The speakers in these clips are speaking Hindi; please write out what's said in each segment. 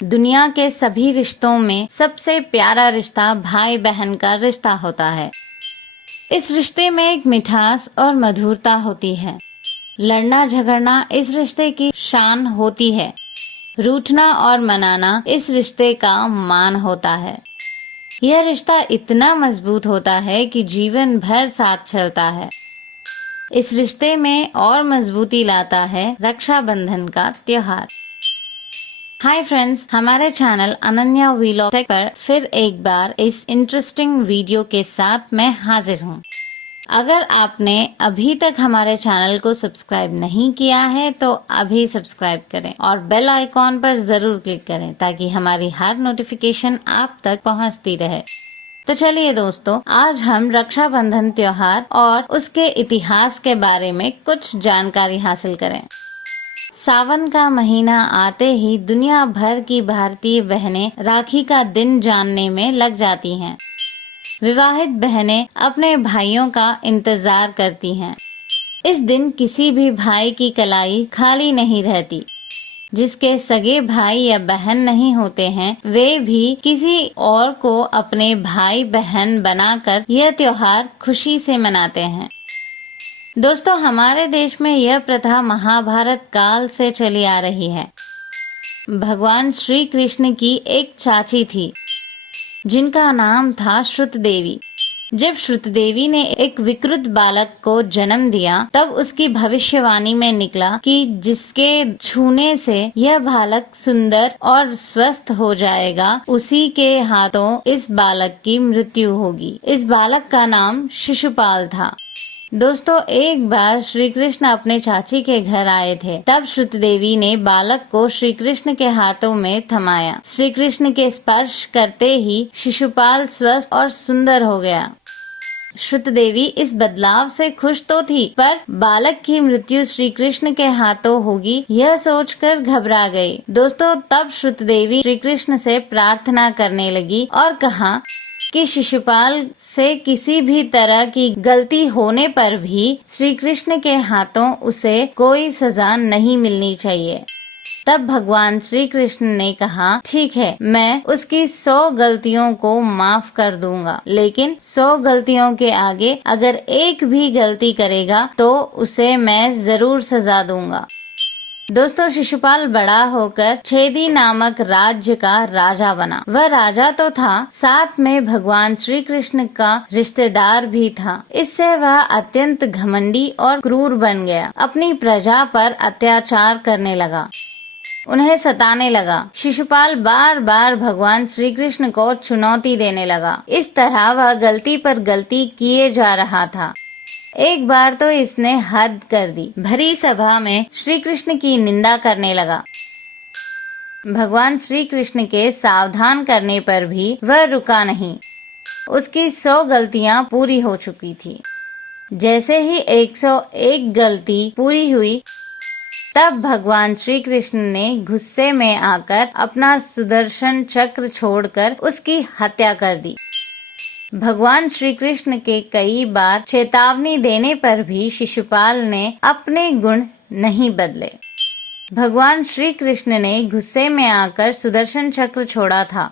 दुनिया के सभी रिश्तों में सबसे प्यारा रिश्ता भाई बहन का रिश्ता होता है। इस रिश्ते में एक मिठास और मधुरता होती है। लड़ना झगड़ना इस रिश्ते की शान होती है। रूठना और मनाना इस रिश्ते का मान होता है। यह रिश्ता इतना मजबूत होता है कि जीवन भर साथ चलता है। इस रिश्ते में और मजबूती लाता है रक्षाबंधन का त्योहार। हाय फ्रेंड्स, हमारे चैनल अनन्या व्लॉग पर फिर एक बार इस इंटरेस्टिंग वीडियो के साथ मैं हाजिर हूँ। अगर आपने अभी तक हमारे चैनल को सब्सक्राइब नहीं किया है तो अभी सब्सक्राइब करें और बेल आइकॉन पर जरूर क्लिक करें ताकि हमारी हर नोटिफिकेशन आप तक पहुंचती रहे। तो चलिए दोस्तों, आज हम रक्षाबंधन त्योहार और उसके इतिहास के बारे में कुछ जानकारी हासिल करें। सावन का महीना आते ही दुनिया भर की भारतीय बहनें राखी का दिन जानने में लग जाती हैं। विवाहित बहनें अपने भाइयों का इंतजार करती हैं। इस दिन किसी भी भाई की कलाई खाली नहीं रहती। जिसके सगे भाई या बहन नहीं होते हैं, वे भी किसी और को अपने भाई बहन बनाकर यह त्योहार खुशी से मनाते हैं। दोस्तों, हमारे देश में यह प्रथा महाभारत काल से चली आ रही है। भगवान श्री कृष्ण की एक चाची थी जिनका नाम था श्रुत देवी। जब श्रुत देवी ने एक विकृत बालक को जन्म दिया, तब उसकी भविष्यवाणी में निकला कि जिसके छूने से यह बालक सुंदर और स्वस्थ हो जाएगा, उसी के हाथों इस बालक की मृत्यु होगी। इस बालक का नाम शिशुपाल था। दोस्तों, एक बार श्री कृष्ण अपने चाची के घर आए थे। तब श्रुत देवी ने बालक को श्री कृष्ण के हाथों में थमाया। श्री कृष्ण के स्पर्श करते ही शिशुपाल स्वस्थ और सुंदर हो गया। श्रुत देवी इस बदलाव से खुश तो थी, पर बालक की मृत्यु श्री कृष्ण के हाथों होगी यह सोचकर घबरा गई। दोस्तों, तब श्रुत देवी श्री कृष्ण से प्रार्थना करने लगी और कहा कि शिशुपाल से किसी भी तरह की गलती होने पर भी श्री कृष्ण के हाथों उसे कोई सजा नहीं मिलनी चाहिए। तब भगवान श्री कृष्ण ने कहा, ठीक है, मैं उसकी 100 गलतियों को माफ कर दूंगा, लेकिन 100 गलतियों के आगे अगर एक भी गलती करेगा तो उसे मैं जरूर सजा दूंगा। दोस्तों, शिशुपाल बड़ा होकर छेदी नामक राज्य का राजा बना। वह राजा तो था, साथ में भगवान श्री कृष्ण का रिश्तेदार भी था। इससे वह अत्यंत घमंडी और क्रूर बन गया। अपनी प्रजा पर अत्याचार करने लगा, उन्हें सताने लगा। शिशुपाल बार बार भगवान श्री कृष्ण को चुनौती देने लगा। इस तरह वह गलती पर गलती किए जा रहा था। एक बार तो इसने हद कर दी। भरी सभा में श्री कृष्ण की निंदा करने लगा। भगवान श्री कृष्ण के सावधान करने पर भी वह रुका नहीं। उसकी 100 गलतियां पूरी हो चुकी थी। जैसे ही 101 गलती पूरी हुई, तब भगवान श्री कृष्ण ने गुस्से में आकर अपना सुदर्शन चक्र छोड़कर उसकी हत्या कर दी। भगवान श्री कृष्ण के कई बार चेतावनी देने पर भी शिशुपाल ने अपने गुण नहीं बदले। भगवान श्री कृष्ण ने गुस्से में आकर सुदर्शन चक्र छोड़ा था।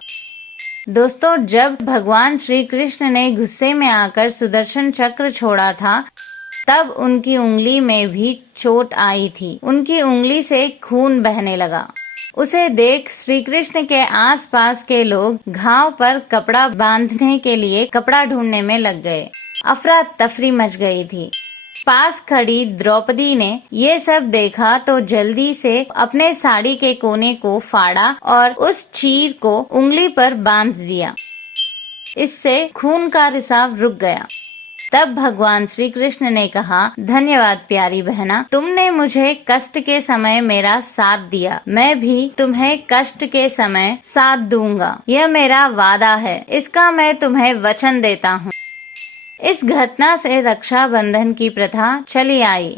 दोस्तों, जब भगवान श्री कृष्ण ने गुस्से में आकर सुदर्शन चक्र छोड़ा था, तब उनकी उंगली में भी चोट आई थी। उनकी उंगली से खून बहने लगा। उसे देख श्री कृष्ण के आसपास के लोग घाव पर कपड़ा बांधने के लिए कपड़ा ढूंढने में लग गए। अफरा तफरी मच गई थी। पास खड़ी द्रौपदी ने ये सब देखा तो जल्दी से अपने साड़ी के कोने को फाड़ा और उस चीर को उंगली पर बांध दिया। इससे खून का रिसाव रुक गया। तब भगवान श्री कृष्ण ने कहा, धन्यवाद प्यारी बहना, तुमने मुझे कष्ट के समय मेरा साथ दिया। मैं भी तुम्हें कष्ट के समय साथ दूंगा। यह मेरा वादा है, इसका मैं तुम्हें वचन देता हूँ। इस घटना से रक्षाबंधन की प्रथा चली आई।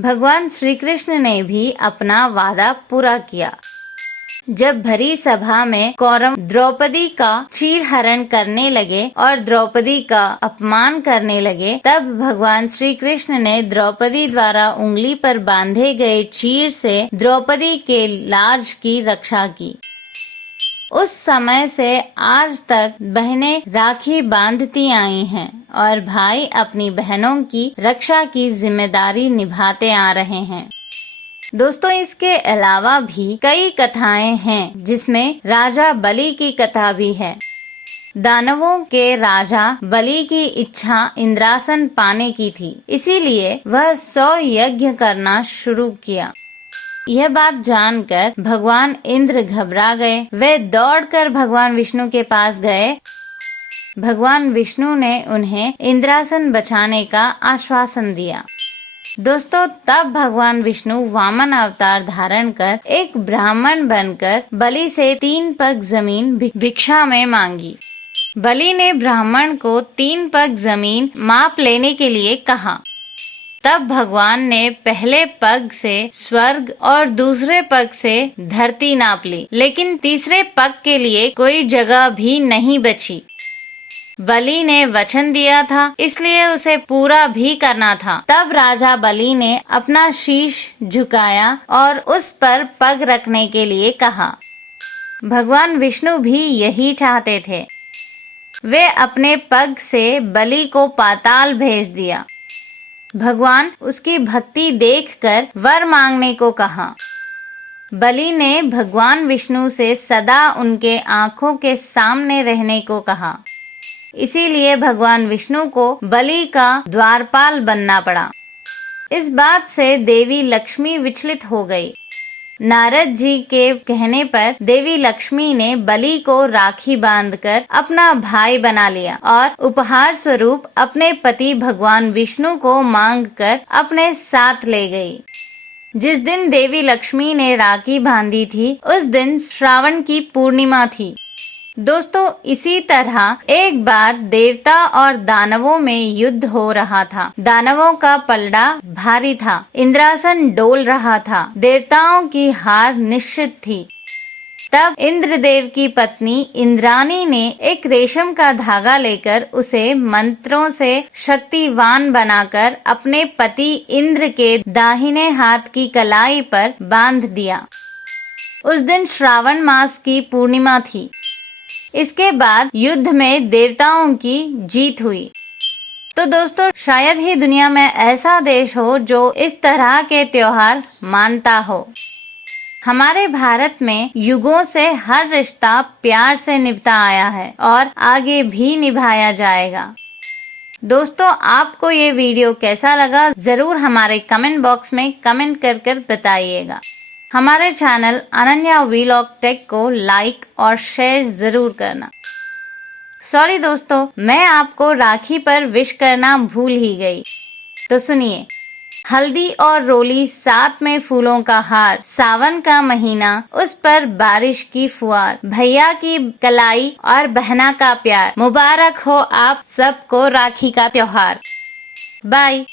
भगवान श्री कृष्ण ने भी अपना वादा पूरा किया। जब भरी सभा में कौरव द्रौपदी का चीरहरण करने लगे और द्रौपदी का अपमान करने लगे, तब भगवान श्री कृष्ण ने द्रौपदी द्वारा उंगली पर बांधे गए चीर से द्रौपदी के लाज की रक्षा की। उस समय से आज तक बहनें राखी बांधती आई हैं और भाई अपनी बहनों की रक्षा की जिम्मेदारी निभाते आ रहे हैं। दोस्तों, इसके अलावा भी कई कथाएं हैं जिसमें राजा बलि की कथा भी है। दानवों के राजा बलि की इच्छा इंद्रासन पाने की थी, इसीलिए वह 100 यज्ञ करना शुरू किया। यह बात जानकर भगवान इंद्र घबरा गए। वे दौड़कर भगवान विष्णु के पास गए। भगवान विष्णु ने उन्हें इंद्रासन बचाने का आश्वासन दिया। दोस्तों, तब भगवान विष्णु वामन अवतार धारण कर एक ब्राह्मण बनकर बलि से 3 पग जमीन भिक्षा में मांगी। बलि ने ब्राह्मण को 3 पग जमीन माप लेने के लिए कहा। तब भगवान ने पहले पग से स्वर्ग और दूसरे पग से धरती नाप ली, लेकिन तीसरे पग के लिए कोई जगह भी नहीं बची। बलि ने वचन दिया था, इसलिए उसे पूरा भी करना था। तब राजा बलि ने अपना शीश झुकाया और उस पर पग रखने के लिए कहा। भगवान विष्णु भी यही चाहते थे। वे अपने पग से बलि को पाताल भेज दिया। भगवान उसकी भक्ति देखकर वर मांगने को कहा। बलि ने भगवान विष्णु से सदा उनके आंखों के सामने रहने को कहा। इसीलिए भगवान विष्णु को बलि का द्वारपाल बनना पड़ा। इस बात से देवी लक्ष्मी विचलित हो गई। नारद जी के कहने पर देवी लक्ष्मी ने बलि को राखी बांधकर अपना भाई बना लिया और उपहार स्वरूप अपने पति भगवान विष्णु को मांगकर अपने साथ ले गई। जिस दिन देवी लक्ष्मी ने राखी बांधी थी, उस दिन श्रावण की पूर्णिमा थी। दोस्तों, इसी तरह एक बार देवता और दानवों में युद्ध हो रहा था। दानवों का पलड़ा भारी था, इंद्रासन डोल रहा था, देवताओं की हार निश्चित थी। तब इंद्रदेव की पत्नी इंद्राणी ने एक रेशम का धागा लेकर उसे मंत्रों से शक्तिवान बनाकर अपने पति इंद्र के दाहिने हाथ की कलाई पर बांध दिया। उस दिन श्रावण मास की पूर्णिमा थी। इसके बाद युद्ध में देवताओं की जीत हुई। तो दोस्तों, शायद ही दुनिया में ऐसा देश हो जो इस तरह के त्योहार मानता हो। हमारे भारत में युगों से हर रिश्ता प्यार से निभता आया है और आगे भी निभाया जाएगा। दोस्तों, आपको ये वीडियो कैसा लगा, जरूर हमारे कमेंट बॉक्स में कमेंट कर बताइएगा। हमारे चैनल अनन्या वीलॉग टेक को लाइक और शेयर जरूर करना। सॉरी दोस्तों, मैं आपको राखी पर विश करना भूल ही गई। तो सुनिए, हल्दी और रोली, साथ में फूलों का हार, सावन का महीना, उस पर बारिश की फुहार, भैया की कलाई और बहना का प्यार, मुबारक हो आप सबको राखी का त्योहार। बाय।